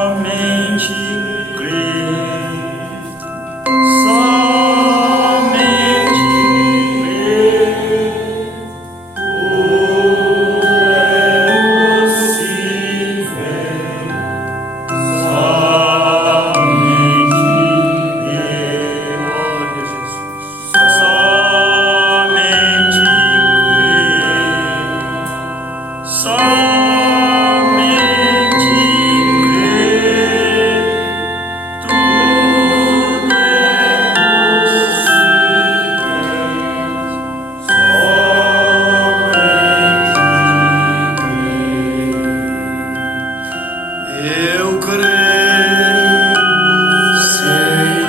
Somente crer, somente crer, tudo é possível. Somente crer, glória a Jesus. Somente crer, somente crer, tudo é possível. Somente crer. Eu creio, Senhor.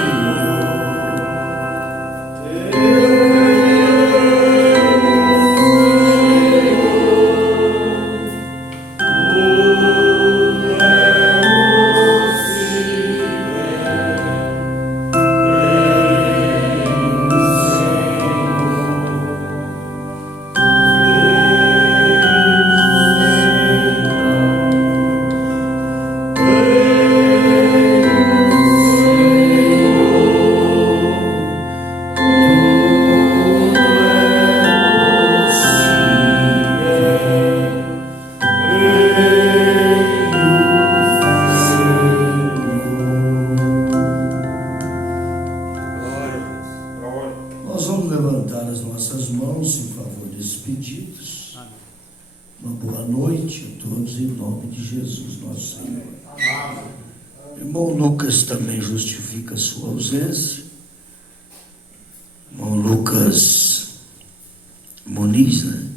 Nós vamos levantar as nossas mãos em favor desses pedidos. Uma boa noite a todos, em nome de Jesus, nosso Senhor. Irmão Lucas também justifica a sua ausência. Irmão Lucas Muniz, né?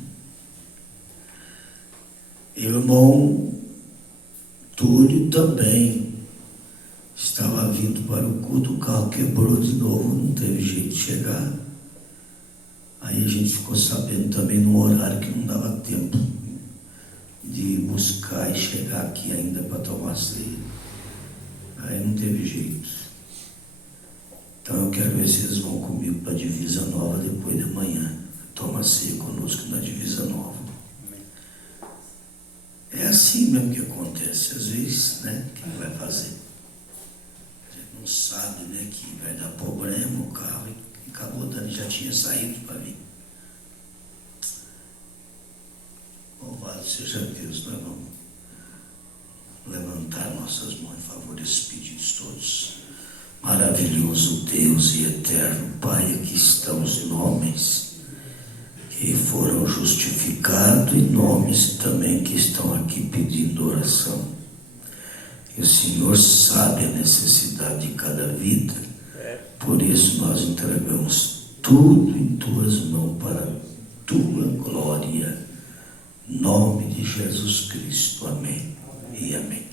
E o irmão Túlio também estava vindo para o culto, o carro quebrou de novo, não teve jeito de chegar. Aí a gente ficou sabendo também no horário que não dava tempo de buscar e chegar aqui ainda para tomar ceia. Aí não teve jeito. Então eu quero ver se eles vão comigo para a Divisa Nova depois de manhã. Toma ceia conosco na Divisa Nova. É assim mesmo que acontece. Às vezes, né? Quem vai fazer? A gente não sabe, né? Que vai dar problema o carro e acabou dando, já tinha saído para vir. Louvado seja Deus, nós vamos levantar nossas mãos em favor desses pedidos todos. Maravilhoso Deus e eterno Pai, aqui estão os nomes que foram justificados e nomes também que estão aqui pedindo oração. E o Senhor sabe a necessidade de cada vida, por isso nós entregamos tudo em Tuas mãos para Tua glória. Em nome de Jesus Cristo, amém e amém.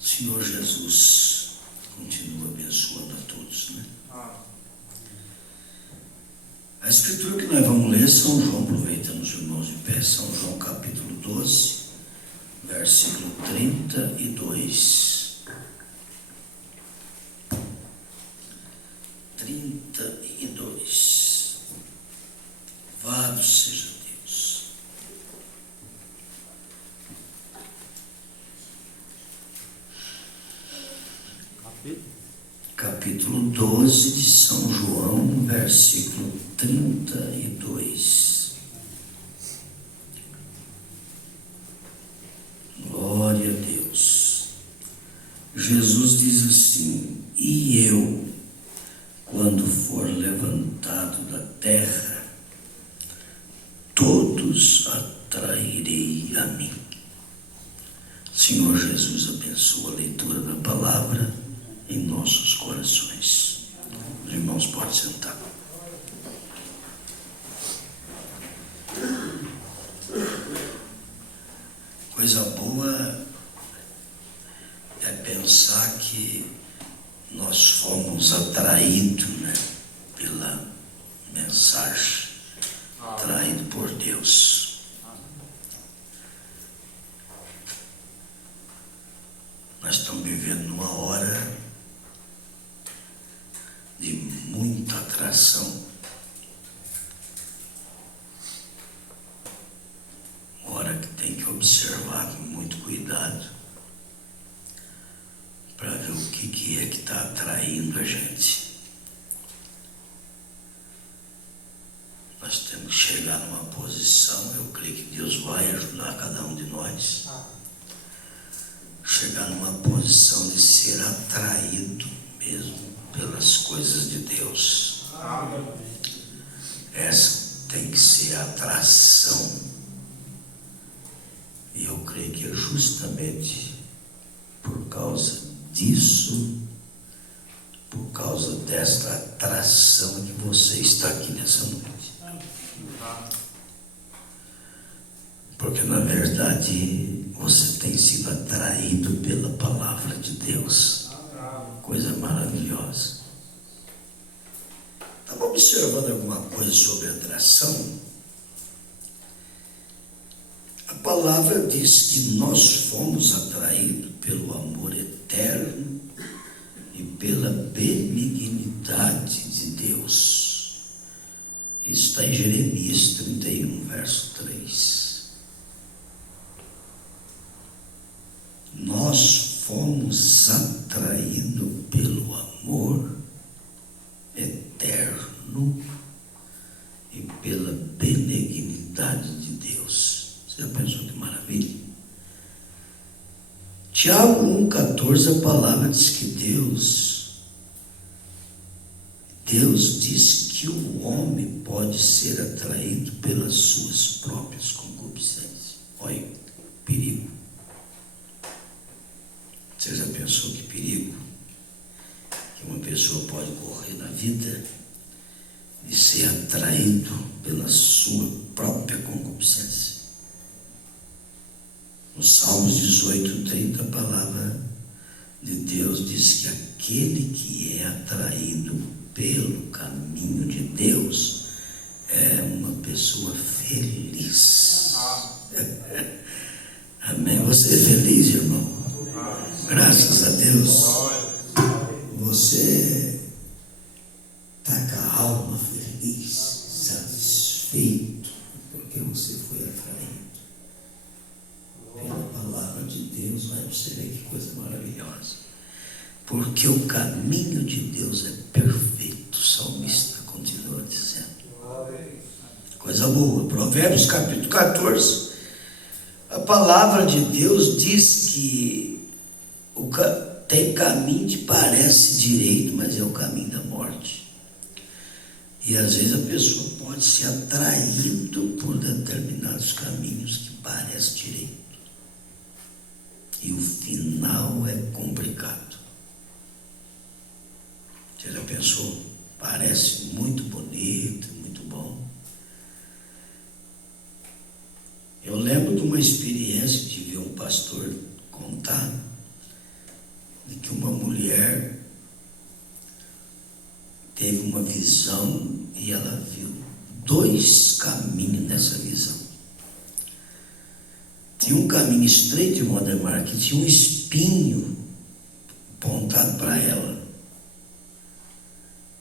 Senhor Jesus, continua abençoando a todos, né? A escritura que nós vamos ler, São João, aproveitando os irmãos de pé, São João capítulo 12, versículo 32. 32. Louvado seja Deus. Capítulo 12 de São João, versículo 32. Glória a Deus. Jesus diz assim: e eu, quando for levantado da terra, todos atrairei a mim. Senhor Jesus, abençoa a leitura da palavra em nossos corações. Os irmãos podem sentar. Coisa boa é pensar que nós fomos atraídos, né, pela mensagem, atraídos por Deus. Nós estamos vivendo numa hora de muita atração, hora que tem que observar com muito cuidado para ver o que é que está atraindo a gente. Nós temos que chegar numa posição, eu creio que Deus vai ajudar cada um de nós. Chegar numa posição de ser atraído mesmo pelas coisas de Deus. Essa tem que ser a atração. E eu creio que é justamente por causa disso, por causa desta atração que você está aqui nessa noite. Porque na verdade você tem sido atraído pela palavra de Deus. Coisa maravilhosa. Estava observando alguma coisa sobre atração. A palavra diz que nós fomos atraídos pelo amor eterno e pela benignidade de Deus. Isso está em Jeremias 31, verso 3. Nós fomos atraídos pelo amor eterno e pela benignidade de Deus. Você já pensou que maravilha? Tiago 1,14, a palavra diz que Deus diz que o homem pode ser atraído pelas suas próprias concupiscências. Olha, perigo. Você já pensou que perigo que uma pessoa pode correr na vida de ser atraído pela sua própria concupiscência? No Salmos 18:30, a palavra de Deus diz que aquele que é atraído pelo caminho de Deus é uma pessoa feliz. Amém? Você é feliz, irmão? Graças a Deus. Você está com a alma feliz, satisfeito, porque você foi atraído pela palavra de Deus. Vai você ver que coisa maravilhosa. Porque o caminho de Deus é perfeito. O salmista continua dizendo. Coisa boa. Provérbios capítulo 14. A palavra de Deus diz que tem caminho que parece direito, mas é o caminho da morte. E às vezes a pessoa pode ser atraído por determinados caminhos que parecem direito. E o final é complicado. Você já pensou? Parece muito bonito, muito bom. Eu lembro de uma experiência de ver um pastor contar de que uma mulher teve uma visão e ela viu 2 caminhos nessa visão. Tinha um caminho estreito, irmão Ademar, que tinha um espinho apontado para ela.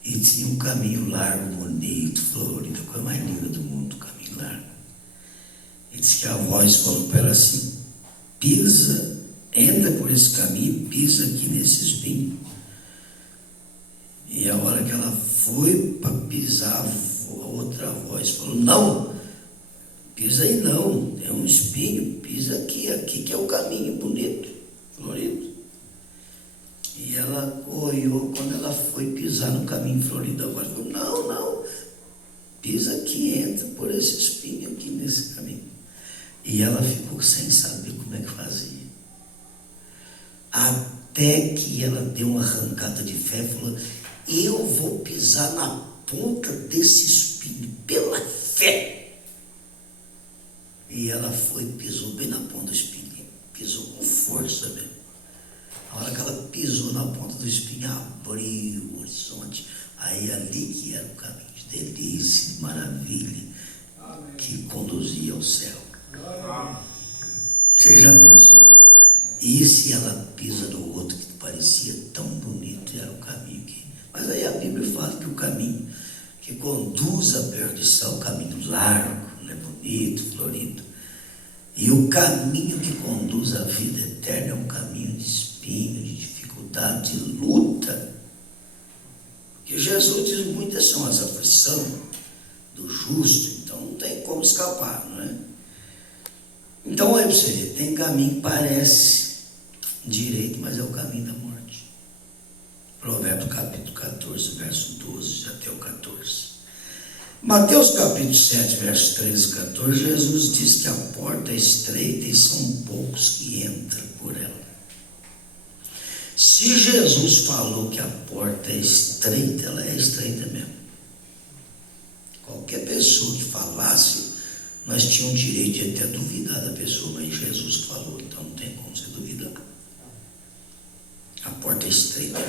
E tinha um caminho largo, bonito, florido, a coisa mais linda do mundo, o caminho largo. E disse que a voz falou para ela assim: pisa, entra por esse caminho, pisa aqui nesse espinho. E a hora que ela foi para pisar, a outra voz falou: não, pisa aí não, é um espinho, pisa aqui que é o caminho bonito, florido. E ela olhou, quando ela foi pisar no caminho florido, a voz falou: não, pisa aqui, entra por esse espinho aqui nesse caminho. E ela ficou sem saber como é que fazia. Até que ela deu uma arrancada de fé e falou: eu vou pisar na ponta desse espinho, pela fé. E ela foi e pisou bem na ponta do espinho, pisou com força mesmo. A hora que ela pisou na ponta do espinho, abriu o horizonte. Aí ali que era o caminho de delícia, de maravilha, que conduzia ao céu. Você já pensou? E se ela pisa no outro que parecia tão bonito, era o caminho que... Mas aí a Bíblia fala que o caminho que conduz à perdição, o caminho largo, né, bonito, florido. E o caminho que conduz à vida eterna é um caminho de espinho, de dificuldade, de luta. Porque Jesus diz: muitas são as aflições do justo, então não tem como escapar, não é? Então olha para você ver, tem caminho que parece direito, mas é o caminho da morte. Provérbios capítulo 14, verso 12 até o 14. Mateus capítulo 7, verso 13 e 14, Jesus diz que a porta é estreita e são poucos que entram por ela. Se Jesus falou que a porta é estreita, ela é estreita mesmo. Qualquer pessoa que falasse, nós tínhamos direito de até duvidar da pessoa, mas Jesus que falou, então não tem como você duvidar. A porta é estreita,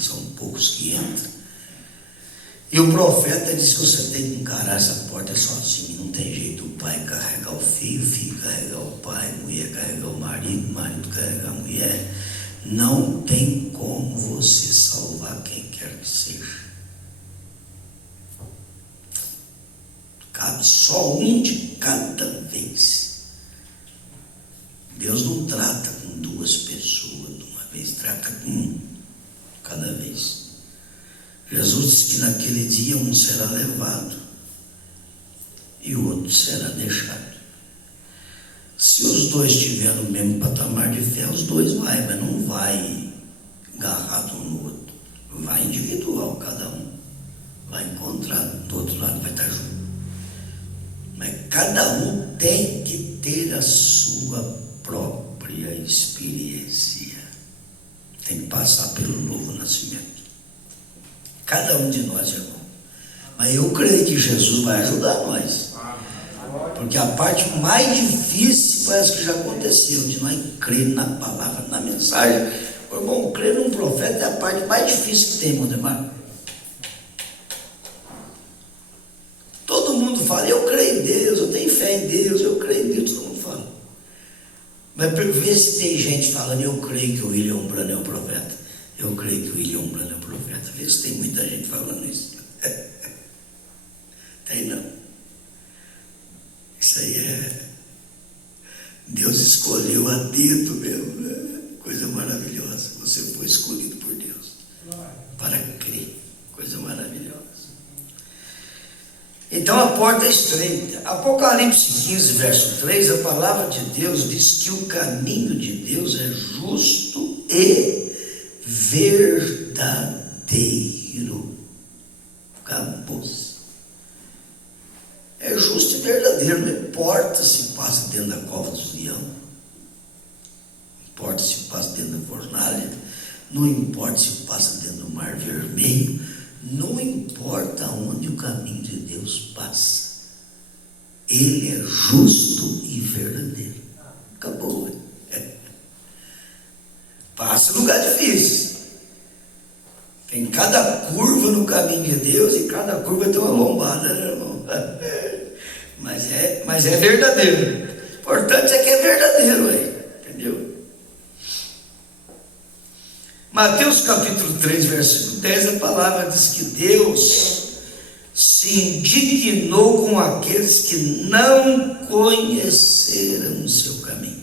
são poucos que entram. E o profeta diz que você tem que encarar essa porta sozinho, não tem jeito. O pai carregar o filho, o filho carregar o pai, a mulher carregar o marido, o marido carregar a mulher. Não tem como você salvar quem quer que seja. Cabe só um de cada vez. Deus não trata com duas pessoas de uma vez, trata com um cada vez. Jesus disse que naquele dia um será levado e o outro será deixado. Se os dois estiverem no mesmo patamar de fé, os dois vai, mas não vai agarrado um no outro. Vai individual, cada um vai encontrar, do outro lado vai estar junto. Mas cada um tem que ter a sua própria experiência. Tem que passar pelo novo nascimento. Cada um de nós, irmão. Mas eu creio que Jesus vai ajudar nós. Porque a parte mais difícil parece que já aconteceu, de nós crer na palavra, na mensagem. Irmão, crer num profeta é a parte mais difícil que tem, Mondemar. Todo mundo fala: eu creio em Deus, eu tenho fé em Deus, eu creio em Deus, todo mundo fala. Mas vê se tem gente falando: eu creio que o William Branham é um profeta. Eu creio que o William Branham é um profeta. Vê se tem muita gente falando isso. Tem não. Isso aí é... Deus escolheu a dedo mesmo, né? Coisa maravilhosa. Você foi escolhido por Deus para crer. Coisa maravilhosa. Então a porta é estreita. Apocalipse 15, verso 3, a palavra de Deus diz que o caminho de Deus é justo e verdadeiro. Acabou-se. É justo e verdadeiro. Não importa se passa dentro da cova dos leões, não importa se passa dentro da fornalha, não importa se passa dentro do mar vermelho, não importa onde o caminho de Deus passa, ele é justo e verdadeiro. Acabou. Passa em lugar difícil. Tem cada curva no caminho de Deus e cada curva tem uma lombada, né, irmão? Mas é verdadeiro. O importante é que é verdadeiro aí, entendeu? Mateus capítulo 3, versículo 10, a palavra diz que Deus se indignou com aqueles que não conheceram o seu caminho.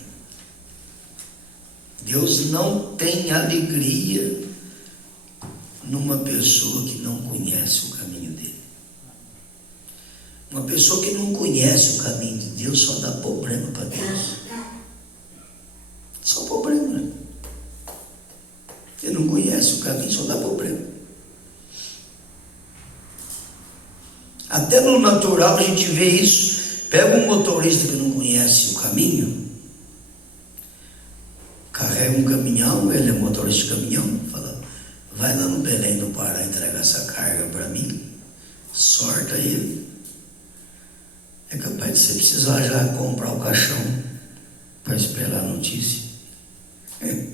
Deus não tem alegria numa pessoa que não conhece o caminho dele. Uma pessoa que não conhece o caminho de Deus só dá problema para Deus. Só problema, né? Quem não conhece o caminho só dá problema. Até no natural a gente vê isso. Pega um motorista que não conhece o caminho, carrega um caminhão, ele é motorista de caminhão, fala: vai lá no Belém do Pará entregar essa carga para mim. Sorta ele. É capaz de você precisar já comprar o caixão para esperar a notícia. Ele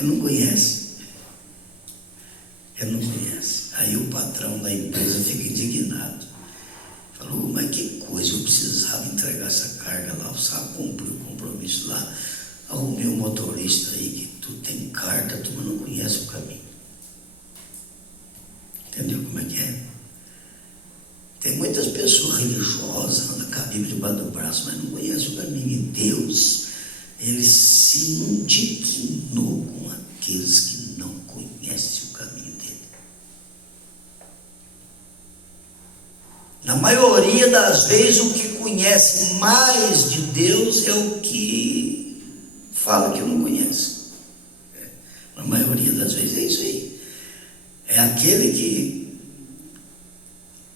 não conhece. Ele não conhece. Aí o patrão da empresa fica indignado. Falou: mas que coisa, eu precisava entregar essa carga lá, o saco cumpriu o compromisso lá. Arrumei um motorista aí que tu tem carta, tu não conhece o caminho. Entendeu como é que é? Tem muitas pessoas religiosas, andam com a Bíblia debaixo do braço, mas não conhecem o caminho de Deus. Ele se indignou com aqueles que não conhecem o caminho dele. Na maioria das vezes, o que conhece mais de Deus é o que fala que não conhece. Na maioria das vezes é isso aí. É aquele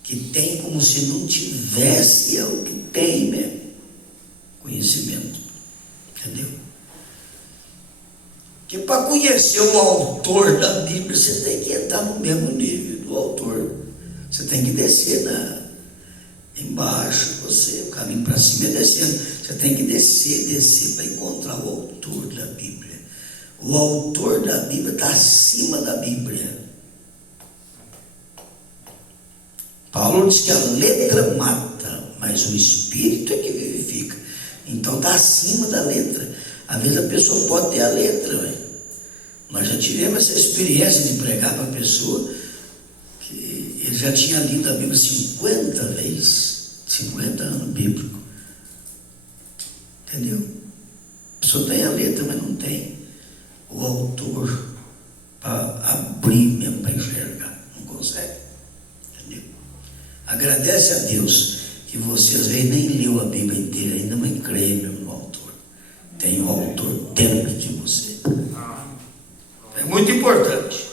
que tem como se não tivesse, é o que tem mesmo. Conhecimento. Entendeu? Porque para conhecer o autor da Bíblia, você tem que entrar no mesmo nível do autor. Você tem que descer embaixo, o caminho para cima é descendo. Você tem que descer para encontrar o autor da Bíblia. O autor da Bíblia está acima da Bíblia. Paulo diz que a letra mata, mas o Espírito é que vivifica. Então está acima da letra. Às vezes a pessoa pode ter a letra, ué. Nós já tivemos essa experiência de pregar para a pessoa que ele já tinha lido a Bíblia 50 vezes, 50 anos bíblico. Entendeu? A pessoa tem a letra, mas não tem o autor para abrir mesmo, para enxergar. Não consegue. Entendeu? Agradece a Deus que você às vezes nem leu a Bíblia inteira ainda, mas crê mesmo no autor. Tem o autor dentro de você. É muito importante.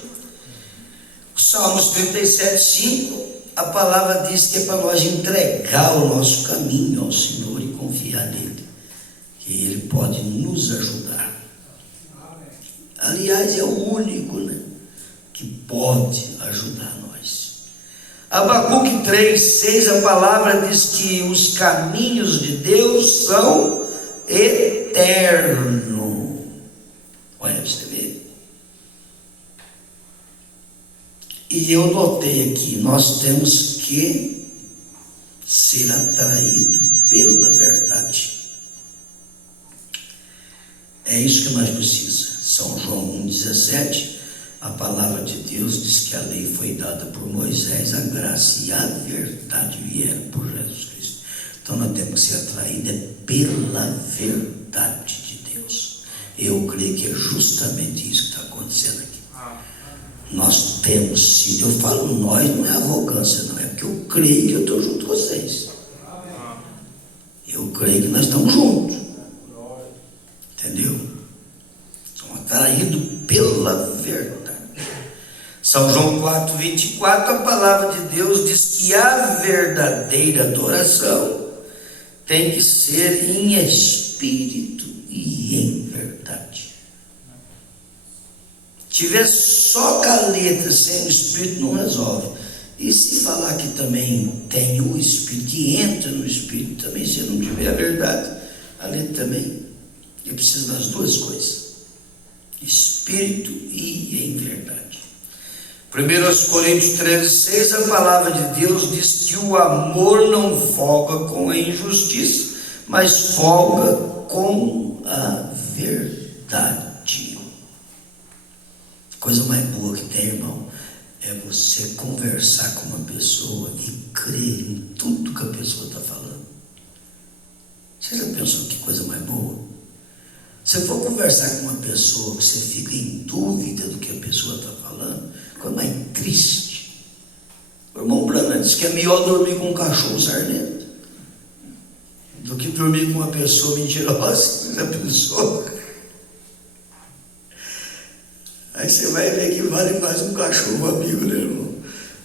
O Salmos 37:5, a palavra diz que é para nós entregar o nosso caminho ao Senhor e confiar nele, que ele pode nos ajudar. Aliás, é o único, que pode ajudar nós. Abacuque 3:6, a palavra diz que os caminhos de Deus são eternos. Olha para você ver. E eu notei aqui, nós temos que ser atraídos pela verdade. É isso que nós precisamos. São João 1,17, a palavra de Deus diz que a lei foi dada por Moisés, a graça e a verdade vieram por Jesus Cristo. Então nós temos que ser atraídos pela verdade de Deus. Eu creio que é justamente isso que está acontecendo aqui. Nós temos sido, eu falo nós, não é arrogância, não, é porque eu creio que eu estou junto com vocês. Eu creio que nós estamos juntos. Entendeu? Somos atraídos pela verdade. São João 4,24, a palavra de Deus diz que a verdadeira adoração tem que ser em espírito e em verdade. Tiver só com a letra sem o Espírito não resolve. E se falar que também tem o Espírito, que entra no Espírito, também se não tiver a verdade, a letra também. Eu preciso das duas coisas, Espírito e em verdade. 1 Coríntios 13:6, a palavra de Deus diz que o amor não folga com a injustiça, mas folga com a verdade. Coisa mais boa que tem, irmão, é você conversar com uma pessoa e crer em tudo que a pessoa está falando. Você já pensou que coisa mais boa? Se for conversar com uma pessoa que você fica em dúvida do que a pessoa está falando, coisa mais triste. O irmão Branham diz que é melhor dormir com um cachorro sarnento do que dormir com uma pessoa mentirosa. Já pensou? Aí você vai ver que vale mais um cachorro amigo, né, irmão?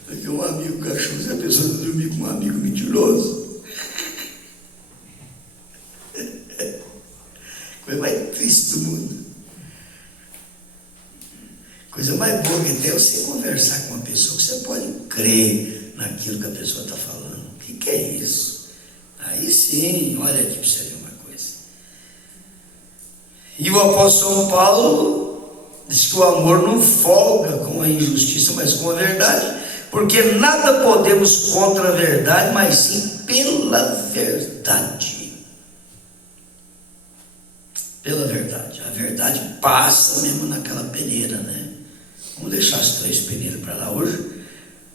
Do que um amigo cachorro, se a pessoa dormir com um amigo mentiroso. Coisa mais triste do mundo. Coisa mais boa que tem é você conversar com uma pessoa que você pode crer naquilo que a pessoa está falando. O que é isso? Aí sim, olha aqui para você ver uma coisa. E o apóstolo Paulo diz que o amor não folga com a injustiça, mas com a verdade, porque nada podemos contra a verdade, mas sim pela verdade. Pela verdade. A verdade passa mesmo naquela peneira, né? Vamos deixar as 3 peneiras para lá hoje.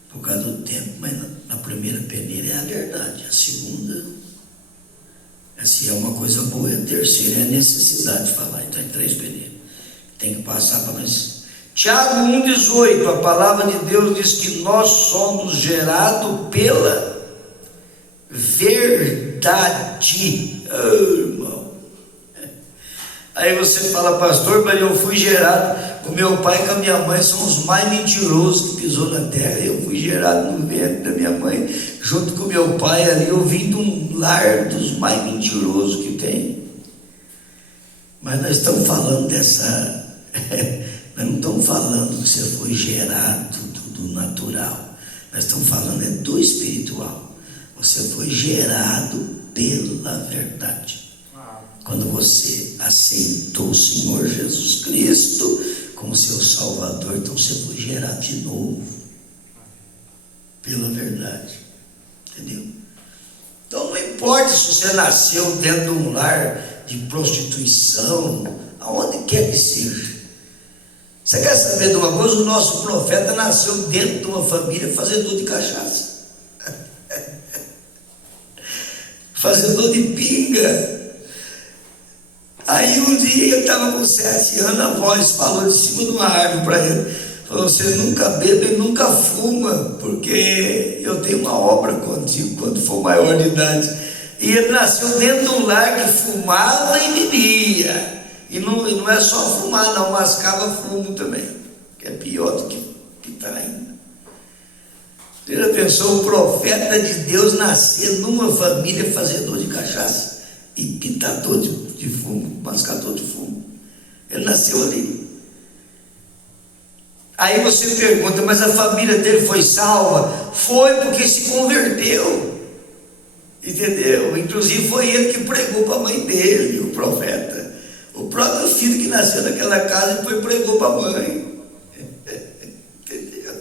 por causa do tempo, mas na primeira peneira é a verdade, a segunda, se é uma coisa boa, a terceira é a necessidade de falar. Então é 3 peneiras, tem que passar para nós. Tiago 1,18, a palavra de Deus diz que nós somos gerados pela verdade. Oh, irmão. Aí você fala, pastor, mas eu fui gerado, o meu pai e a minha mãe são os mais mentirosos que pisou na terra. Eu fui gerado no ventre da minha mãe, junto com meu pai ali, eu vim de um lar dos mais mentirosos que tem. Mas nós estamos falando dessa... Nós não estamos falando que você foi gerado do natural. Nós estamos falando do espiritual. Você foi gerado pela verdade. Quando você aceitou o Senhor Jesus Cristo como seu Salvador, então você foi gerado de novo pela verdade. Entendeu? Então não importa se você nasceu dentro de um lar de prostituição, aonde quer que seja. Você quer saber de uma coisa? O nosso profeta nasceu dentro de uma família fazedor de cachaça, fazedor de pinga. Aí um dia ele estava com 7 anos, a voz falou de cima de uma árvore para ele, falou, você nunca bebe e nunca fuma, porque eu tenho uma obra contigo quando for maior de idade. E ele nasceu dentro de um lar que fumava e bebia. E não é só fumar, não, mascava fumo também, que é pior do que está ainda. Você já pensou, o profeta de Deus nascer numa família fazedor de cachaça e pintador de fumo, mascador de fumo? Ele nasceu ali. Aí você pergunta, mas a família dele foi salva? Foi porque se converteu, entendeu? Inclusive foi ele que pregou para a mãe dele, o profeta. O próprio filho que nasceu naquela casa foi pregou para a mãe. Entendeu?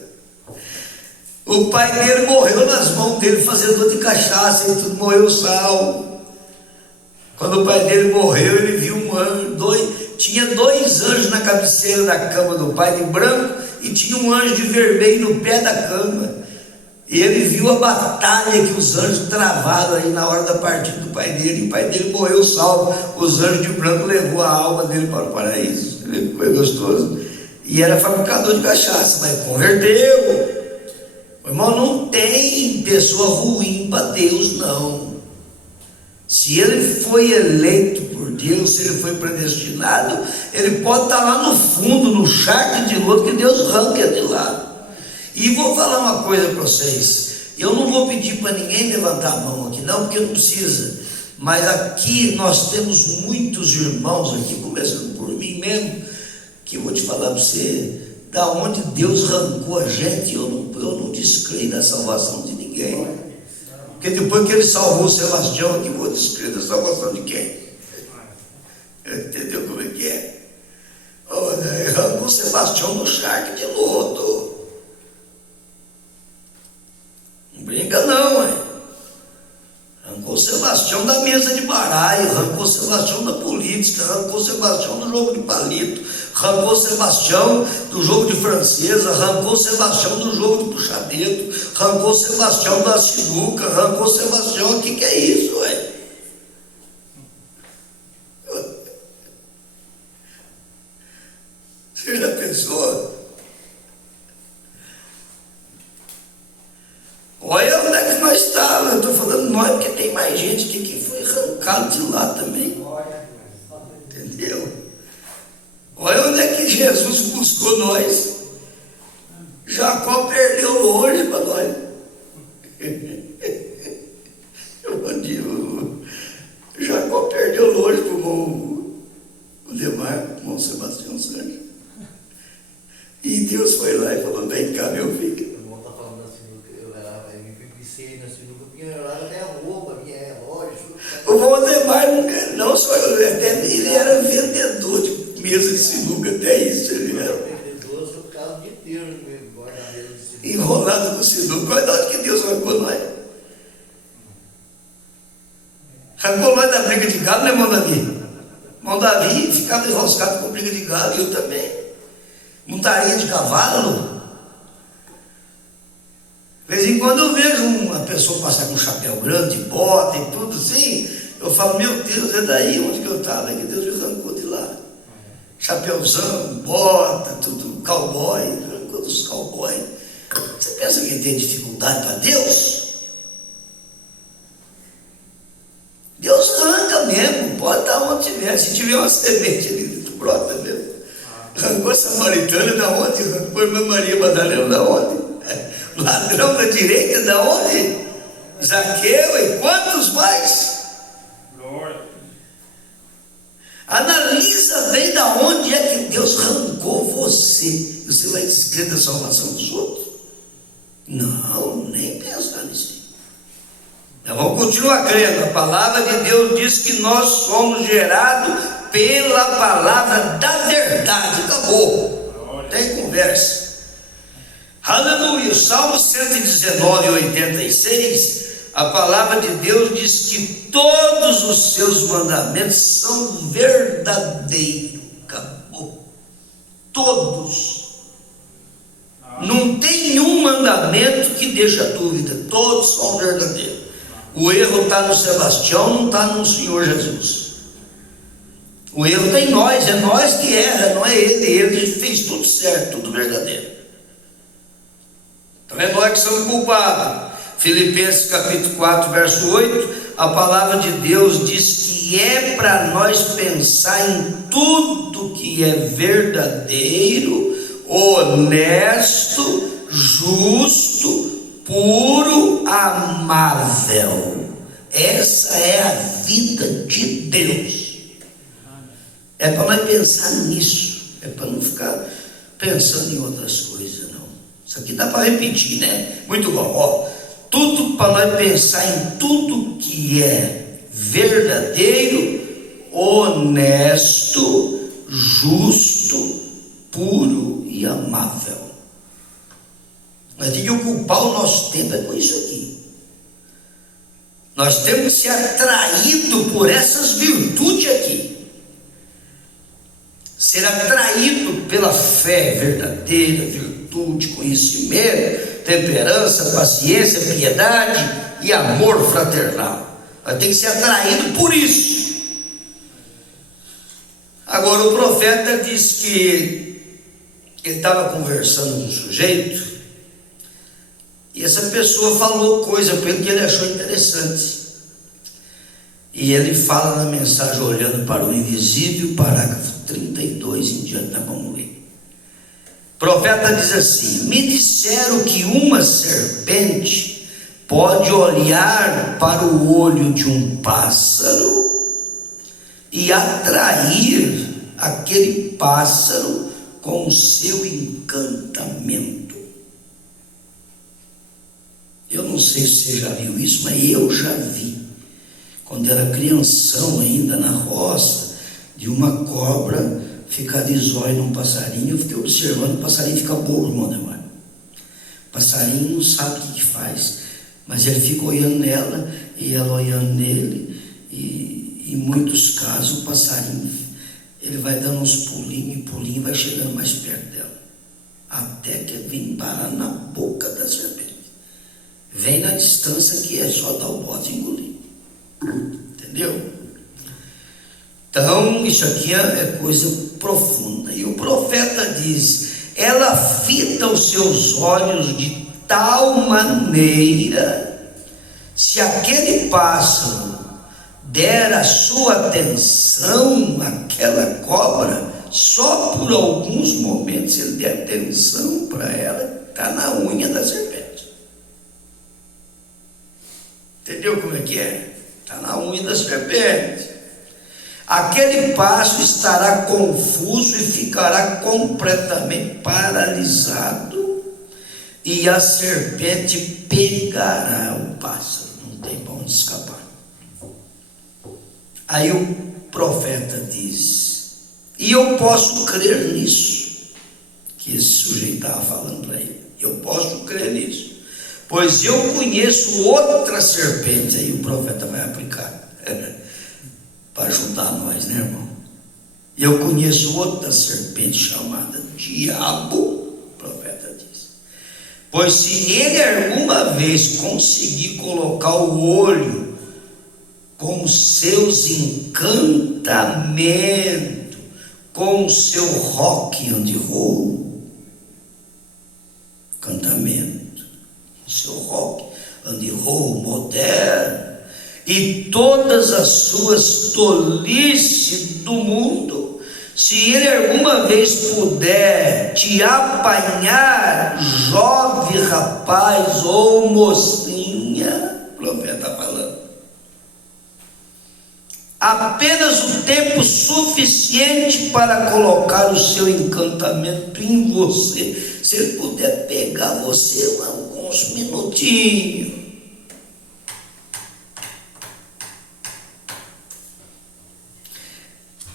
O pai dele morreu nas mãos dele, fazedor de cachaça, e tudo, morreu salvo. Quando o pai dele morreu, ele viu um anjo, tinha 2 anjos na cabeceira da cama do pai, de branco, e tinha um anjo de vermelho no pé da cama. E ele viu a batalha que os anjos travaram aí na hora da partida do pai dele, e o pai dele morreu salvo. Os anjos de branco levou a alma dele para o paraíso. Foi gostoso. E era fabricador de cachaça, mas converteu. O irmão, não tem pessoa ruim para Deus, não. Se ele foi eleito por Deus, se ele foi predestinado, ele pode estar lá no fundo, no charque de lodo, que Deus arranca de lá. E vou falar uma coisa para vocês, eu não vou pedir para ninguém levantar a mão aqui não, porque não precisa, mas aqui nós temos muitos irmãos aqui, começando por mim mesmo, que eu vou te falar para você, da onde Deus arrancou a gente, eu não descreio da salvação de ninguém, porque depois que ele salvou o Sebastião aqui, eu vou descreio da salvação de quem? Entendeu como é que é? Ele arrancou o Sebastião no charque de lodo. Não brinca não, hein? Arrancou o Sebastião da mesa de baralho, arrancou o Sebastião da política, arrancou o Sebastião do jogo de palito, arrancou o Sebastião do jogo de francesa, arrancou o Sebastião do jogo de puxadeto, arrancou o Sebastião da sinuca, arrancou o Sebastião, o que é isso, ué? Você já pensou? Olha onde é que nós estávamos, eu estou falando nós, porque tem mais gente que foi arrancado de lá também. Entendeu? Olha onde é que Jesus buscou nós. Jacó perdeu longe para nós. Eu digo, Jacó perdeu longe para o Demar, para o irmão Sebastião Santos. E Deus foi lá e falou, vem cá, meu filho. O Valdemar não só até ele era vendedor de mesa de sinuca, até isso ele era. Vendedor, eu ficava o dia inteiro na mesa de sinuca. Enrolado no sinuca. Olha de onde que Deus arrancou nós. Arrancou nós da briga de galo, né, irmão Davi? Irmão Davi ficava enroscado com briga de galo, e eu também. Montaria de cavalo. De vez em quando eu vejo uma pessoa passar com um chapéu grande, bota e tudo assim, eu falo, meu Deus, é daí onde que eu estava, que Deus me arrancou de lá. Chapéuzão, bota, tudo, cowboy, arrancou dos cowboy. Você pensa que tem dificuldade para Deus? Deus arranca mesmo, pode estar onde tiver. Se tiver uma semente ali, brota mesmo. Arrancou a samaritana da onde? Arrancou a irmã Maria Madalena da onde? Ladrão da direita da onde? Zaqueu e quantos mais? Glória. Analisa bem da onde é que Deus arrancou você. Você vai descrer da salvação dos outros? Não, nem pensar nisso. Nós vamos continuar crendo. A palavra de Deus diz que nós somos gerados pela palavra da verdade. Acabou. Tem conversa. Aleluia. Salmo 119, 86. A palavra de Deus diz que todos os seus mandamentos são verdadeiros. Acabou. Todos. Não tem nenhum mandamento que deixa dúvida. Todos são verdadeiros. O erro está no Sebastião, não está no Senhor Jesus. O erro está em nós, é nós que erra, não é ele que fez tudo certo, tudo verdadeiro. Então é nós que somos culpados. Filipenses capítulo 4, verso 8, a palavra de Deus diz que é para nós pensar em tudo que é verdadeiro, honesto, justo, puro, amável. Essa é a vida de Deus. É para nós pensar nisso. É para não ficar pensando em outras coisas, não. Isso aqui dá para repetir, né? Muito bom. Ó, tudo para nós pensar em tudo que é verdadeiro, honesto, justo, puro e amável. Nós temos que ocupar o nosso tempo com isso aqui. Nós temos que ser atraídos por essas virtudes aqui. Ser atraído pela fé verdadeira, virtude, conhecimento, temperança, paciência, piedade e amor fraternal. Nós temos que ser atraído por isso. Agora o profeta diz que ele estava conversando com um sujeito e essa pessoa falou coisa para ele que ele achou interessante. E ele fala na mensagem olhando para o invisível, parágrafo 32 em diante, tá, vamos ler. O profeta diz assim: me disseram que uma serpente pode olhar para o olho de um pássaro e atrair aquele pássaro com o seu encantamento. Eu não sei se você já viu isso, mas eu já vi. Quando era crianção ainda na roça, de uma cobra ficar de zóio num passarinho. Eu fiquei observando, o passarinho fica bobo, irmão Demar. O passarinho não sabe o que faz, mas ele fica olhando nela e ela olhando nele. E em muitos casos o passarinho, ele vai dando uns pulinhos e pulinhos, vai chegando mais perto dela, até que ele vem parar na boca da serpente. Vem na distância que é só dar o bote e engolir. Entendeu? Então isso aqui é coisa profunda. E o profeta diz: ela fita os seus olhos de tal maneira, se aquele pássaro der a sua atenção àquela cobra, só por alguns momentos, se ele der atenção para ela, está na unha da serpente. Entendeu como é que é? Está na unha da serpente. Aquele pássaro estará confuso e ficará completamente paralisado, e a serpente pegará o pássaro, não tem para onde escapar. Aí o profeta diz: e eu posso crer nisso, que esse sujeito estava falando para ele. Eu posso crer nisso, pois eu conheço outra serpente. Aí o profeta vai aplicar para ajudar nós, né, irmão? Eu conheço outra serpente chamada diabo, o profeta diz, Pois se ele alguma vez conseguir colocar o olho com os seus encantamentos, com o seu rock and roll, encantamento, o seu rock and roll moderno, e todas as suas tolices do mundo, se ele alguma vez puder te apanhar, jovem rapaz ou mocinha, o profeta está falando, apenas o tempo suficiente para colocar o seu encantamento em você, se ele puder pegar você alguns minutinhos,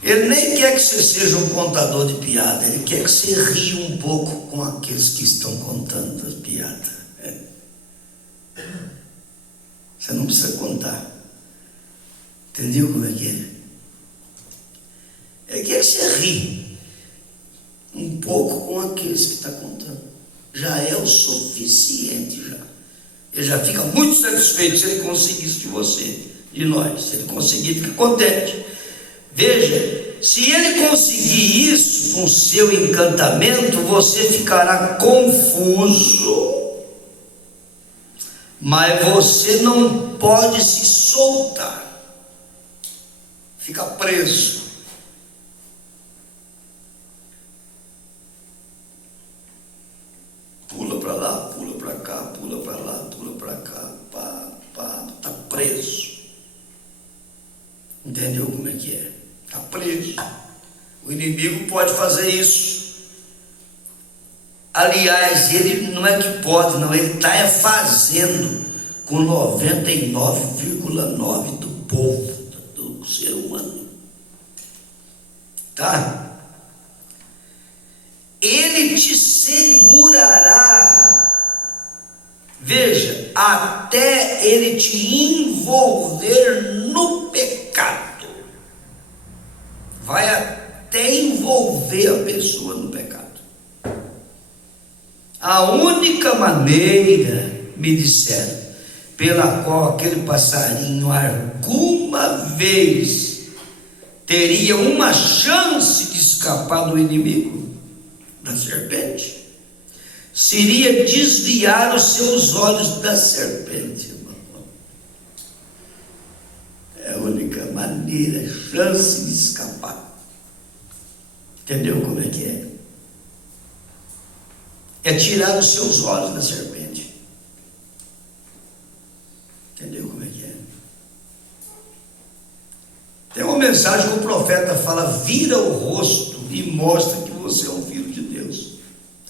ele nem quer que você seja um contador de piada, ele quer que você ria um pouco com aqueles que estão contando as piadas. Você não precisa contar. Entendeu como é que é? Ele quer que você ri um pouco com aqueles que estão contando. Já é o suficiente já. Ele já fica muito satisfeito se ele conseguir isso de você, de nós. Se ele conseguir, fica contente. Veja, se ele conseguir isso com o seu encantamento, você ficará confuso, mas você não pode se soltar, fica preso. Pula para lá, pula para cá, pula para lá, pula para cá, está preso. Entendeu como é que é? Está preso. O inimigo pode fazer isso. Aliás, ele não é que pode, não, ele está fazendo com 99,9% do povo, do ser humano. Tá? Ele te segurará, veja, até ele te envolver no pecado. Vai até envolver a pessoa no pecado. A única maneira, me disseram, pela qual aquele passarinho alguma vez teria uma chance de escapar do inimigo, da serpente, seria desviar os seus olhos da serpente, irmão. É a única maneira, chance de escapar. Entendeu como é que é? É tirar os seus olhos da serpente. Entendeu como é que é? Tem uma mensagem que o profeta fala: vira o rosto e mostra que você é um filho de Deus.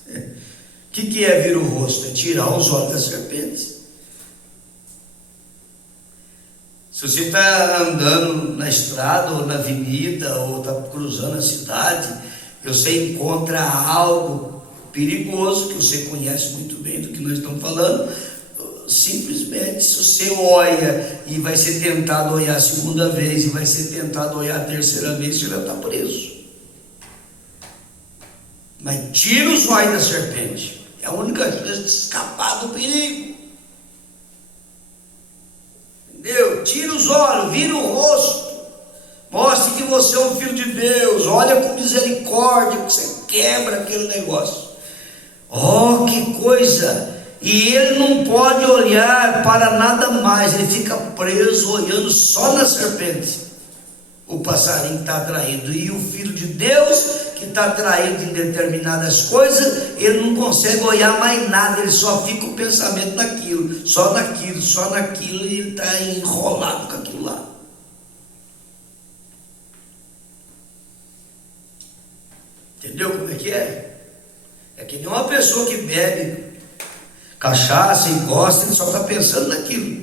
O que é virar o rosto? É tirar os olhos da serpente. Se você está andando na estrada ou na avenida ou está cruzando a cidade e você encontra algo perigoso que você conhece muito bem do que nós estamos falando, simplesmente se você olha e vai ser tentado olhar a segunda vez e vai ser tentado olhar a terceira vez, você já está preso. Mas tira os olhos da serpente, é a única chance de escapar do perigo. Entendeu? Tira os olhos, vira o rosto, mostre que você é um filho de Deus, olha com misericórdia, que você quebra aquele negócio. Oh, que coisa! E ele não pode olhar para nada mais, ele fica preso olhando só na serpente. O passarinho está atraído, e o filho de Deus que está atraído em determinadas coisas, ele não consegue olhar mais nada, ele só fica o pensamento naquilo, só naquilo, e ele está enrolado com aquilo lá. Entendeu como é que é? É que nem uma pessoa que bebe cachaça e gosta, ele só está pensando naquilo.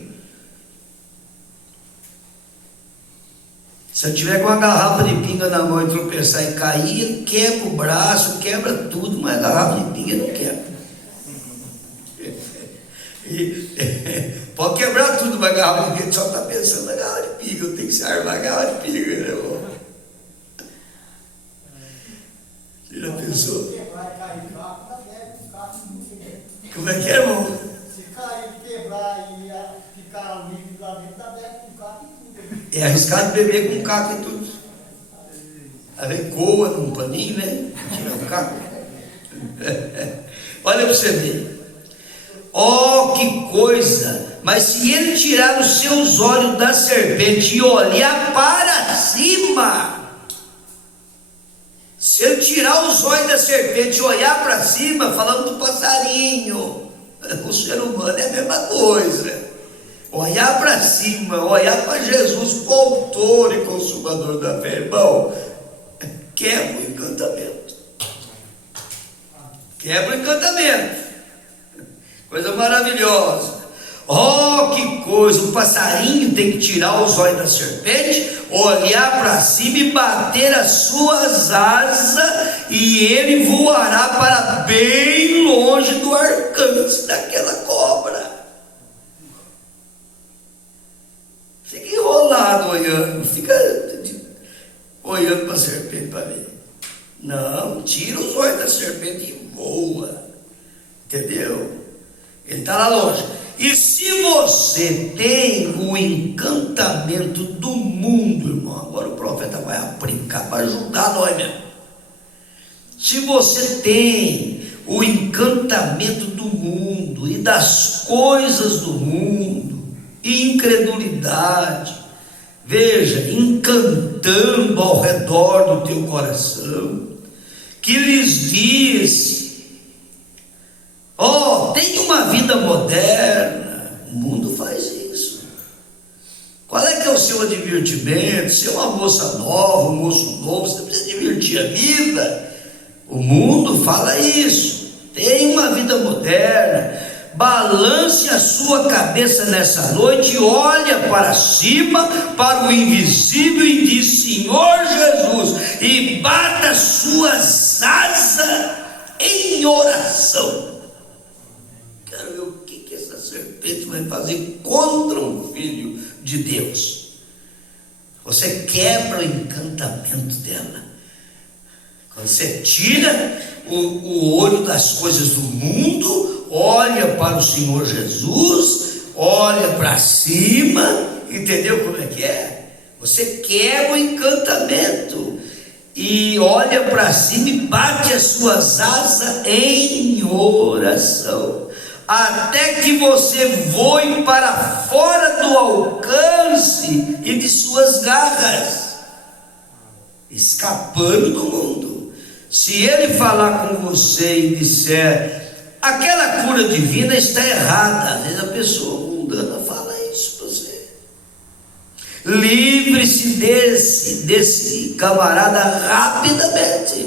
Se eu tiver com uma garrafa de pinga na mão e tropeçar e cair, ele quebra o braço, quebra tudo, mas a garrafa de pinga não quebra. Pode quebrar tudo, mas a garrafa de pinga, ele só está pensando na garrafa de pinga. Eu tenho que se armar a garrafa de pinga, né, irmão? Você já pensou? Como é que é, arriscado beber com caco e tudo. Aí coa num paninho, né? Tira o caco. Olha para você ver. Oh, que coisa! Mas se ele tirar os seus olhos da serpente e olhar para cima, se ele tirar os olhos da serpente e olhar para cima, falando do passarinho, o ser humano é a mesma coisa. Olhar para cima, olhar para Jesus, o autor e consumador da fé, irmão, quebra o encantamento. Quebra o encantamento. Coisa maravilhosa. Oh, que coisa! O passarinho tem que tirar os olhos da serpente, olhar para cima e bater as suas asas, e ele voará para bem longe do alcance daquela cobra. Fica enrolado olhando, fica olhando para a serpente para ver. Não, tira os olhos da serpente e voa. Entendeu? Ele está lá longe. E se você tem o encantamento do mundo, irmão, agora o profeta vai aplicar para ajudar nós mesmo. Se você tem o encantamento do mundo e das coisas do mundo, e incredulidade, veja, encantando ao redor do teu coração, que lhes diz: oh, tem uma vida moderna. O mundo faz isso. Qual é que é o seu advertimento? Se é uma moça nova, um moço novo, você precisa divertir a vida. O mundo fala isso. Tem uma vida moderna. Balance a sua cabeça nessa noite e olha para cima, para o invisível, e diz: Senhor Jesus, e bata suas asas em oração. Quero ver o que essa serpente vai fazer contra um filho de Deus. Você quebra o encantamento dela. Quando você tira o olho das coisas do mundo, olha para o Senhor Jesus, olha para cima, entendeu como é que é? Você quebra o encantamento e olha para cima e bate as suas asas em oração, até que você voe para fora do alcance e de suas garras, escapando do mundo. Se ele falar com você e disser: aquela cura divina está errada, às vezes a pessoa mundana fala isso para você. Livre-se desse camarada rapidamente.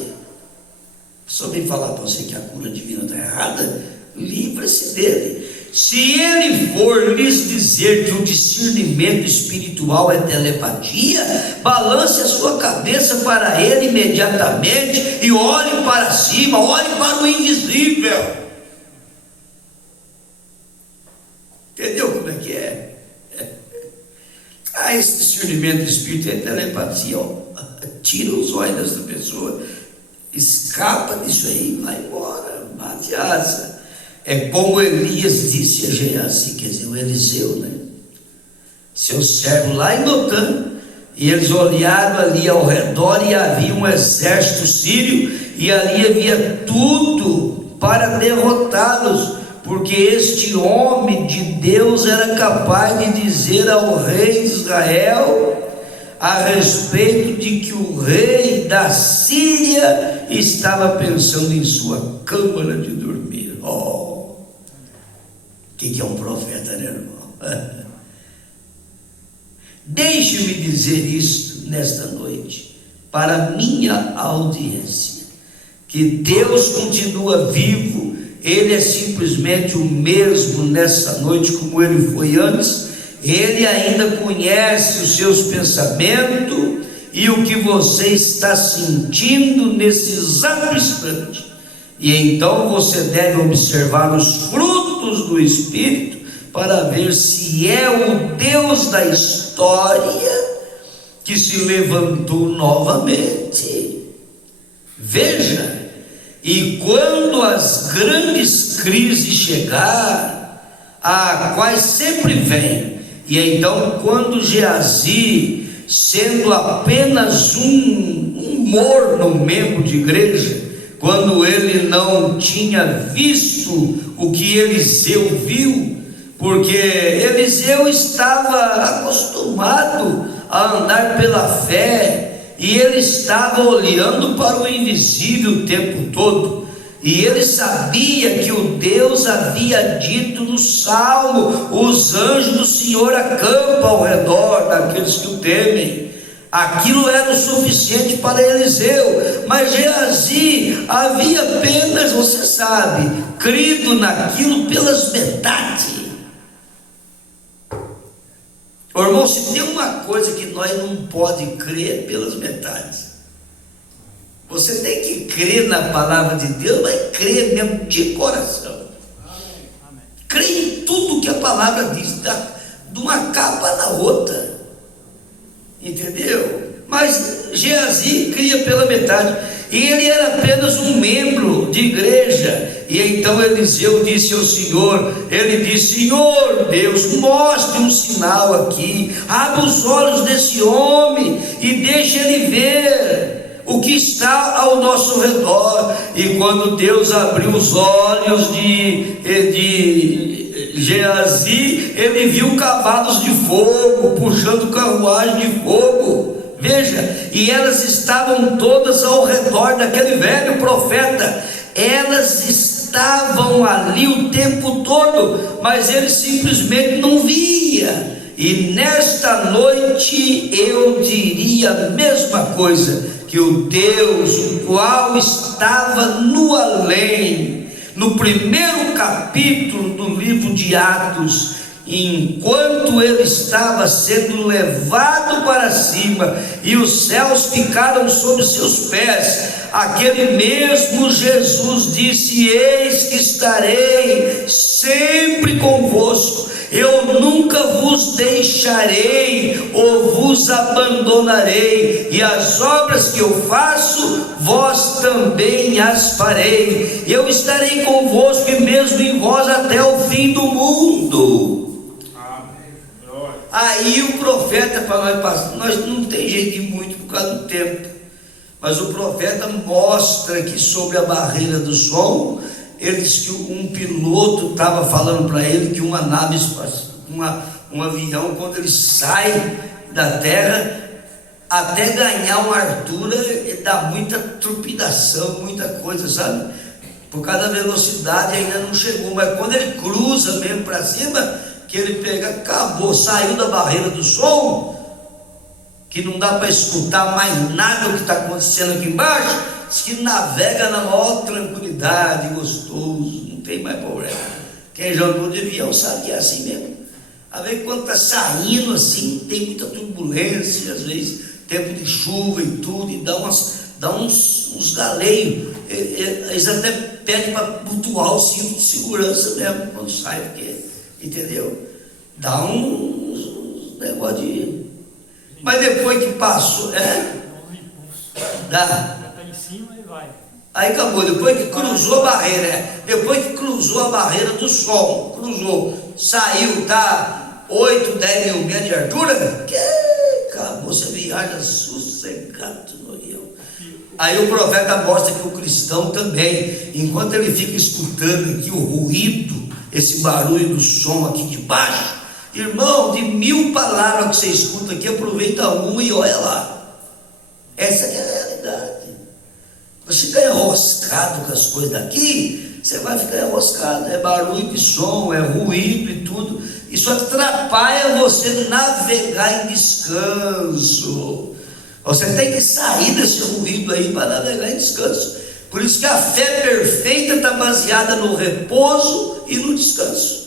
A pessoa vem falar para você que a cura divina está errada, livre-se dele. Se ele for lhes dizer que o discernimento espiritual é telepatia, balance a sua cabeça para ele imediatamente e olhe para cima, olhe para o invisível. Entendeu como é que é? Esse discernimento do espírito é telepatia, ó. Tira os olhos dessa pessoa, escapa disso aí, vai embora, bate asa. É como Elias disse a Geazi, quer dizer, o Eliseu, né? Seu servo lá em Dotã, e eles olharam ali ao redor e havia um exército sírio, e ali havia tudo para derrotá-los, porque este homem de Deus era capaz de dizer ao rei de Israel a respeito de que o rei da Síria estava pensando em sua câmara de dormir. Oh, o que é um profeta, né, irmão? Deixe-me dizer isto nesta noite para minha audiência, que Deus continua vivo. Ele é simplesmente o mesmo nessa noite como ele foi antes. Ele ainda conhece os seus pensamentos e o que você está sentindo nesse exato instante. E então você deve observar os frutos do Espírito para ver se é o Deus da história que se levantou novamente. Veja, e quando as grandes crises chegar, a quais sempre vem, e então quando Geazi sendo apenas um morno membro de igreja, quando ele não tinha visto o que Eliseu viu, porque Eliseu estava acostumado a andar pela fé, e ele estava olhando para o invisível o tempo todo, e ele sabia que o Deus havia dito no Salmo: os anjos do Senhor acampam ao redor daqueles que o temem. Aquilo era o suficiente para Eliseu, mas Geazi havia apenas, você sabe, crido naquilo pelas metades. Irmão, se tem uma coisa que nós não podemos crer pelas metades, você tem que crer na palavra de Deus, mas crer mesmo de coração. Crer em tudo que a palavra diz, de uma capa na outra, entendeu? Mas Geazi cria pela metade, e ele era apenas um membro de igreja. E então Eliseu disse ao Senhor, ele disse: Senhor Deus, mostre um sinal aqui, abra os olhos desse homem e deixe ele ver o que está ao nosso redor. E quando Deus abriu os olhos de Geazi, ele viu cavalos de fogo puxando carruagem de fogo. Veja, e elas estavam todas ao redor daquele velho profeta. Elas estavam ali o tempo todo, mas ele simplesmente não via. E nesta noite eu diria a mesma coisa, que o Deus, o qual estava no além, no primeiro capítulo do livro de Atos, enquanto ele estava sendo levado para cima e os céus ficaram sob seus pés, aquele mesmo Jesus disse: eis que estarei sempre convosco, eu nunca vos deixarei ou vos abandonarei, e as obras que eu faço, vós também as farei, eu estarei convosco e mesmo em vós até o fim do mundo. Aí o profeta, para nós não tem jeito de muito por causa do tempo, mas o profeta mostra que sobre a barreira do som, ele diz que um piloto estava falando para ele que uma nave, um avião, quando ele sai da terra, até ganhar uma altura, ele dá muita trepidação, muita coisa, sabe? Por causa da velocidade ainda não chegou, mas quando ele cruza mesmo para cima, que ele pega, acabou, saiu da barreira do som, que não dá para escutar mais nada do que está acontecendo aqui embaixo, diz que navega na maior tranquilidade, gostoso, não tem mais problema. Quem já andou de avião sabe que é assim mesmo. A ver quando está saindo assim, tem muita turbulência, às vezes tempo de chuva e tudo, e dá uns galeios. Eles até pedem para mutuar o cinto de segurança mesmo quando sai, porque, entendeu? Dá uns negócio de. Mas depois que passou, dá. Aí acabou, depois que cruzou a barreira, depois que cruzou a barreira do som, cruzou, saiu, tá 8, 10 mil metros de altura, que acabou, você viaja sossegado no avião. Aí o profeta mostra que o cristão também, enquanto ele fica escutando aqui o ruído, esse barulho do som aqui de baixo, irmão, de 1000 palavras que você escuta aqui, aproveita uma e olha lá. Essa é a realidade. Você fica enroscado com as coisas daqui, você vai ficar enroscado. É barulho de som, é ruído e tudo. Isso atrapalha você navegar em descanso. Você tem que sair desse ruído aí para navegar em descanso. Por isso que a fé perfeita está baseada no repouso e no descanso.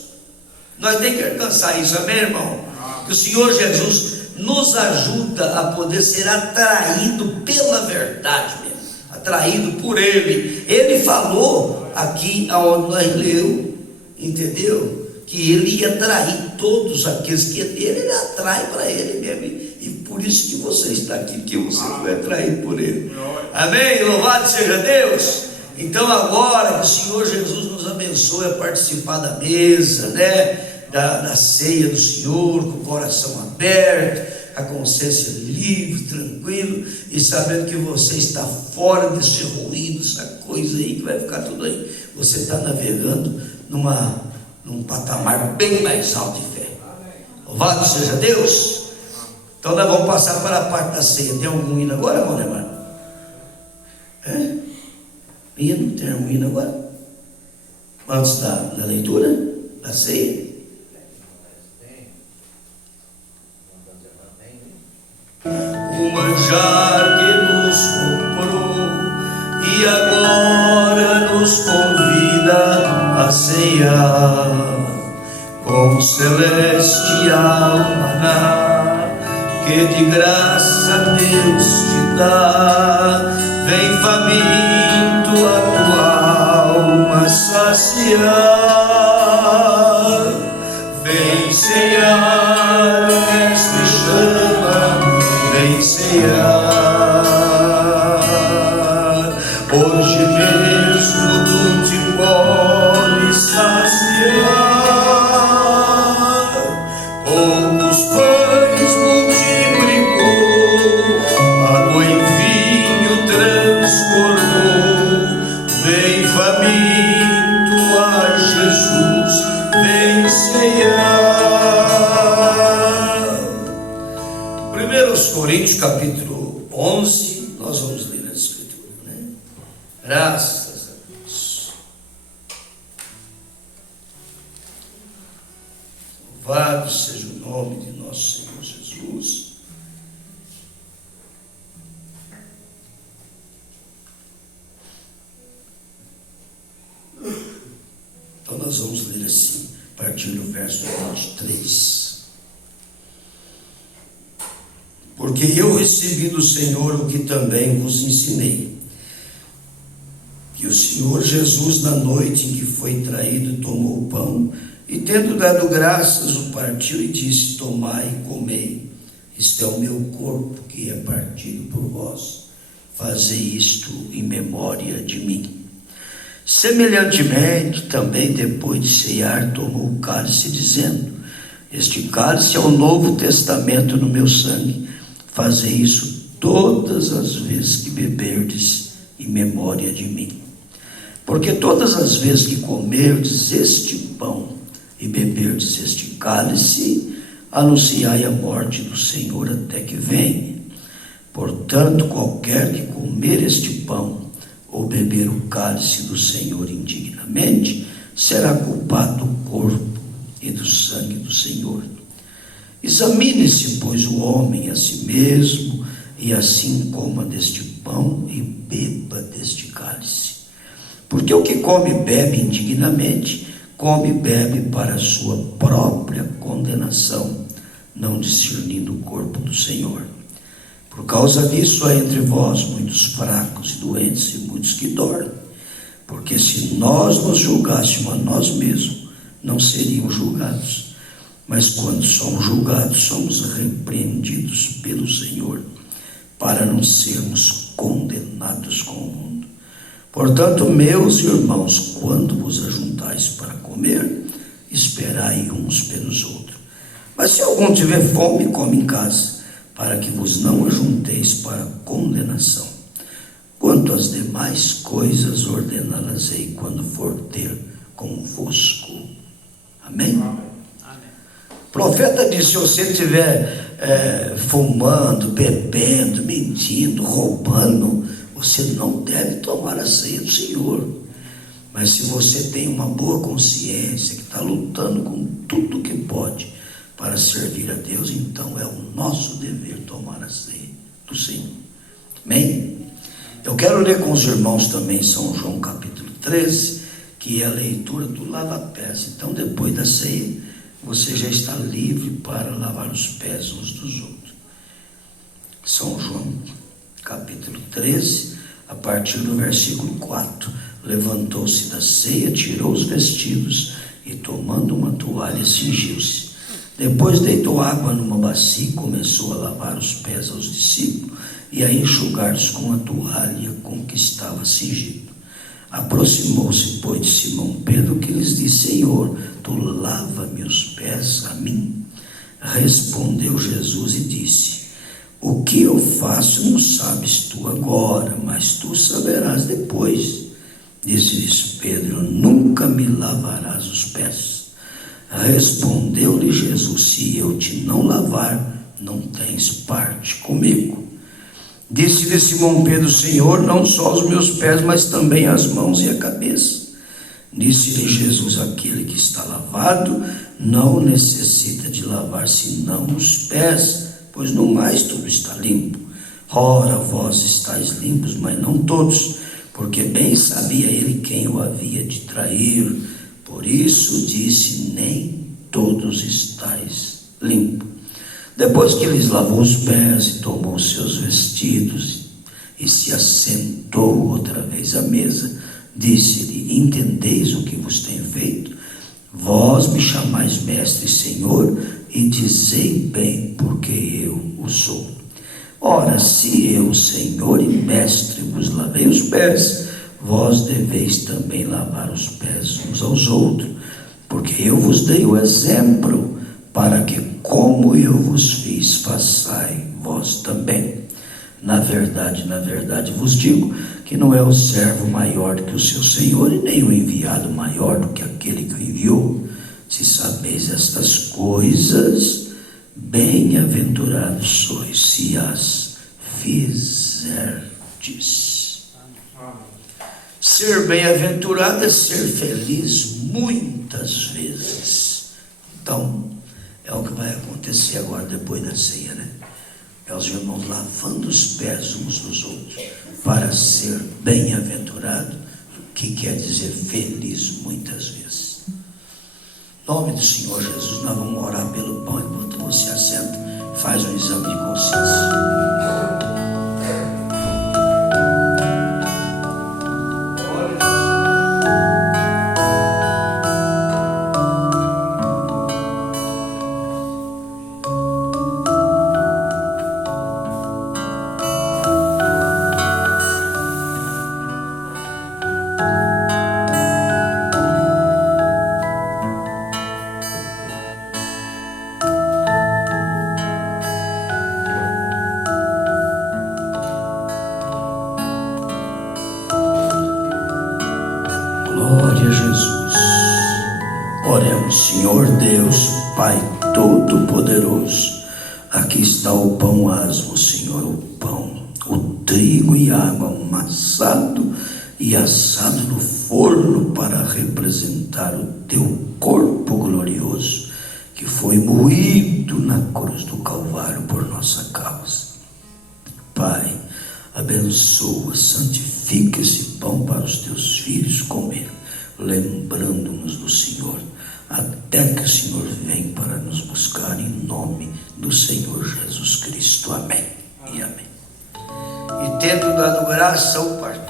Nós temos que alcançar isso, amém, irmão? Que o Senhor Jesus nos ajuda a poder ser atraído pela verdade mesmo, atraído por Ele. Ele falou aqui aonde nós leu, entendeu? Que Ele ia atrair todos aqueles que Ele atrai para Ele mesmo. E por isso que você está aqui, porque você foi atraído por Ele. Amém? Louvado seja Deus. Então agora que o Senhor Jesus nos abençoe a participar da mesa, né? Da ceia do Senhor, com o coração aberto, a consciência livre, tranquilo, e sabendo que você está fora desse ruído, essa coisa aí que vai ficar tudo aí. Você está navegando num patamar bem mais alto de fé. Louvado seja Deus. Então nós vamos passar para a parte da ceia. Tem algum hino agora, irmão Neymar? Hino? Tem algum hino agora? Antes da leitura, da ceia? O manjar que nos comprou e agora nos convida a cear com celestial maná que de graça Deus te dá. Vem faminto a tua alma saciar, vem cear, o mestre chama, vem cear. Hoje mesmo tu te podes saciar, poucos pães multiplicou, água em vinho transformou. Vem faminto a Jesus, vem cear. 1 Coríntios capítulo 11, nós vamos ler a escritura, né? Graças a Deus. Louvado seja o nome de nosso Senhor Jesus. Então nós vamos ler assim, a partir do verso 23. Porque eu recebi do Senhor o que também vos ensinei, que o Senhor Jesus, na noite em que foi traído, tomou o pão e, tendo dado graças, o partiu e disse: tomai e comei, isto é o meu corpo que é partido por vós, fazei isto em memória de mim. Semelhantemente, também depois de cear, tomou o cálice, dizendo: este cálice é o novo testamento no meu sangue. Fazei isso todas as vezes que beberdes em memória de mim. Porque todas as vezes que comerdes este pão e beberdes este cálice, anunciai a morte do Senhor até que venha. Portanto, qualquer que comer este pão ou beber o cálice do Senhor indignamente, será culpado do corpo e do sangue do Senhor. Examine-se, pois, o homem a si mesmo, e assim coma deste pão e beba deste cálice. Porque o que come e bebe indignamente, come e bebe para a sua própria condenação, não discernindo o corpo do Senhor. Por causa disso há entre vós muitos fracos e doentes e muitos que dormem. Porque se nós nos julgássemos a nós mesmos, não seríamos julgados. Mas quando somos julgados, somos repreendidos pelo Senhor, para não sermos condenados com o mundo. Portanto, meus irmãos, quando vos ajuntais para comer, esperai uns pelos outros. Mas se algum tiver fome, come em casa, para que vos não ajunteis para condenação. Quanto às demais coisas, ordená-las-ei quando for ter convosco. Amém? O profeta disse: se você estiver fumando, bebendo, mentindo, roubando, você não deve tomar a ceia do Senhor. Mas se você tem uma boa consciência, que está lutando com tudo que pode para servir a Deus, então é o nosso dever tomar a ceia do Senhor. Amém? Eu quero ler com os irmãos também São João capítulo 13, que é a leitura do lava-pés. Então, depois da ceia, você já está livre para lavar os pés uns dos outros. São João, capítulo 13, a partir do versículo 4. Levantou-se da ceia, tirou os vestidos e, tomando uma toalha, cingiu-se. Depois deitou água numa bacia e começou a lavar os pés aos discípulos e a enxugar-os com a toalha com que estava cingido. Aproximou-se, pois, de Simão Pedro, que lhes disse: Senhor, tu lava-me os pés a mim? Respondeu Jesus e disse: o que eu faço não sabes tu agora, mas tu saberás depois. Disse-lhes Pedro: nunca me lavarás os pés. Respondeu-lhe Jesus: se eu te não lavar, não tens parte comigo. Disse-lhe Simão Pedro: Senhor, não só os meus pés, mas também as mãos e a cabeça. Disse-lhe Jesus: aquele que está lavado não necessita de lavar senão os pés, pois no mais tudo está limpo. Ora, vós estáis limpos, mas não todos, porque bem sabia ele quem o havia de trair. Por isso disse: nem todos estáis limpos. Depois que lhes lavou os pés e tomou seus vestidos e se assentou outra vez à mesa, disse-lhe: entendeis o que vos tenho feito? Vós me chamais mestre e senhor, e dizei bem, porque eu o sou. Ora, se eu, senhor e mestre, vos lavei os pés, vós deveis também lavar os pés uns aos outros, porque eu vos dei o exemplo, para que, como eu vos fiz, façai vós também. Na verdade vos digo, que não é o servo maior do que o seu senhor, e nem o enviado maior do que aquele que o enviou. Se sabeis estas coisas, bem-aventurados sois, se as fizerdes. Ser bem-aventurado é ser feliz muitas vezes. Então, é o que vai acontecer agora depois da ceia, né? É os irmãos lavando os pés uns dos outros, para ser bem-aventurado, que quer dizer feliz muitas vezes. Em nome do Senhor Jesus, nós vamos orar pelo pão, enquanto você assenta, faz um exame de consciência. Glória a Jesus. Oremos. Senhor Deus, Pai Todo-Poderoso, aqui está o pão asmo, Senhor, o pão, o trigo e água amassado e assado no forno para representar o teu corpo glorioso, que foi moído na cruz do Calvário por nossa causa. Pai, abençoa, santifica esse pão para os teus filhos comer, lembrando-nos do Senhor, até que o Senhor venha para nos buscar, em nome do Senhor Jesus Cristo. Amém e amém. E tendo dado graça ao partir.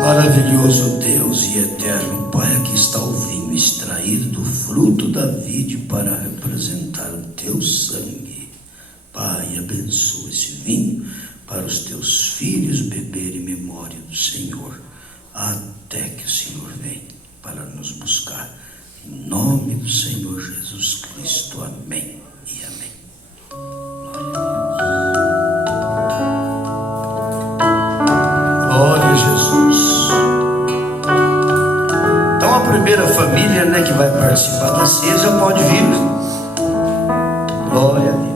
Maravilhoso Deus e eterno Pai, aqui está o vinho extraído do fruto da vide para representar o teu sangue. Pai, abençoa esse vinho para os teus filhos beber em memória do Senhor, até que o Senhor venha para nos buscar. Em nome do Senhor Jesus Cristo. Amém e amém. Glória a Deus. a primeira família, né, que vai participar da ceia já pode vir. Glória a Deus.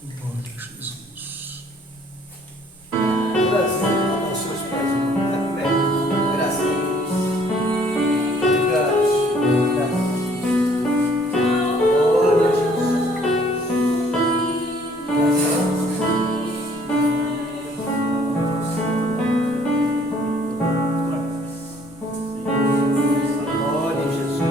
Glória a Jesus. Graças aos seus pés, irmão. Amém. Graças a Deus. Obrigado. Graças. Glória a Jesus. Graças a Deus. Glória a Jesus.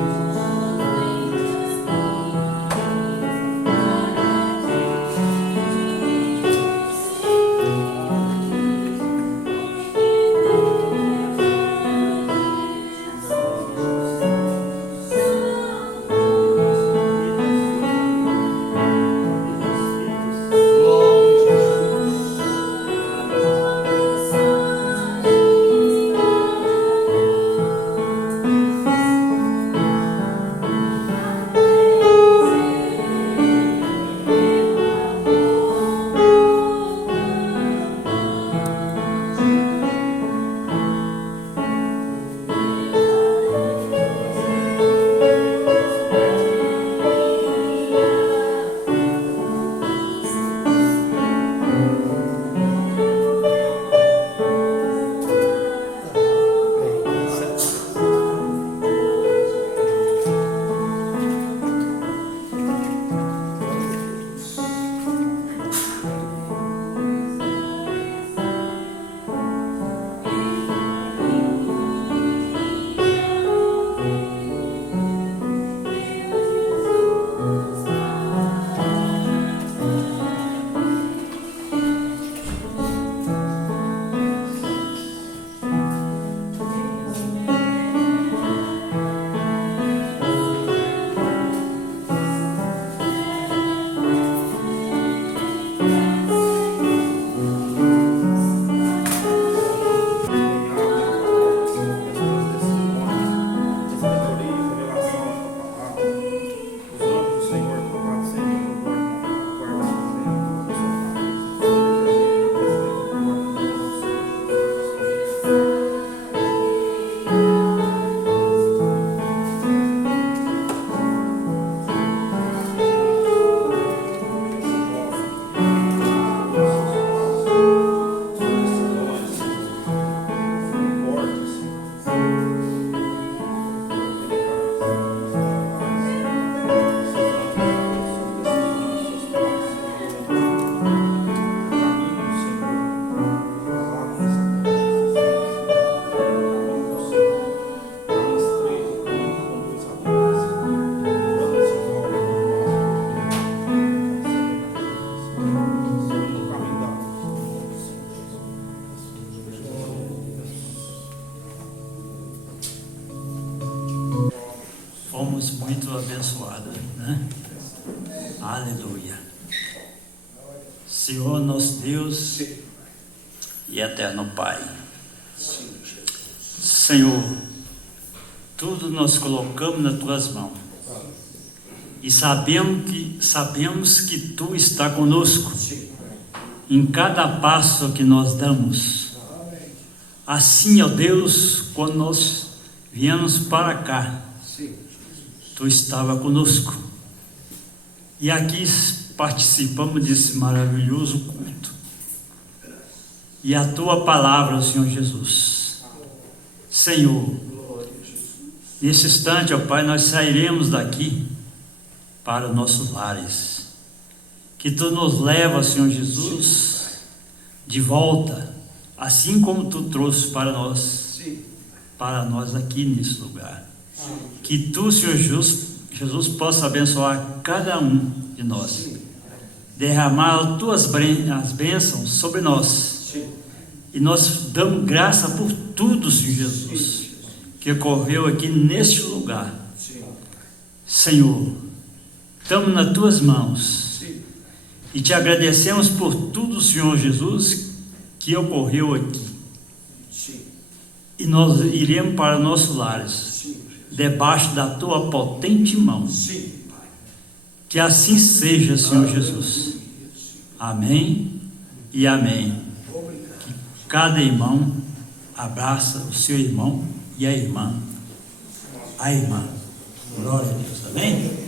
Fomos muito abençoados, né? Aleluia. Senhor nosso Deus e eterno Pai, Senhor, tudo nós colocamos nas tuas mãos e sabemos que tu está conosco em cada passo que nós damos. Assim, ó Deus, quando nós viemos para cá, tu estava conosco. E aqui participamos desse maravilhoso culto. E a tua palavra, Senhor Jesus. Senhor, nesse instante, ó Pai, nós sairemos daqui para os nossos lares. Que tu nos leva, Senhor Jesus, de volta, assim como tu trouxe para nós aqui nesse lugar. Que tu, Senhor Jesus, possa abençoar cada um de nós, derramar as tuas as bênçãos sobre nós, e nós damos graça por tudo, Senhor Jesus, que ocorreu aqui neste lugar. Senhor, estamos nas tuas mãos e te agradecemos por tudo, Senhor Jesus, que ocorreu aqui. E nós iremos para nossos lares, debaixo da tua potente mão. Que assim seja, Senhor Jesus. Amém e amém. Que cada irmão abraça o seu irmão e a irmã. A irmã. Glória a Deus. Amém?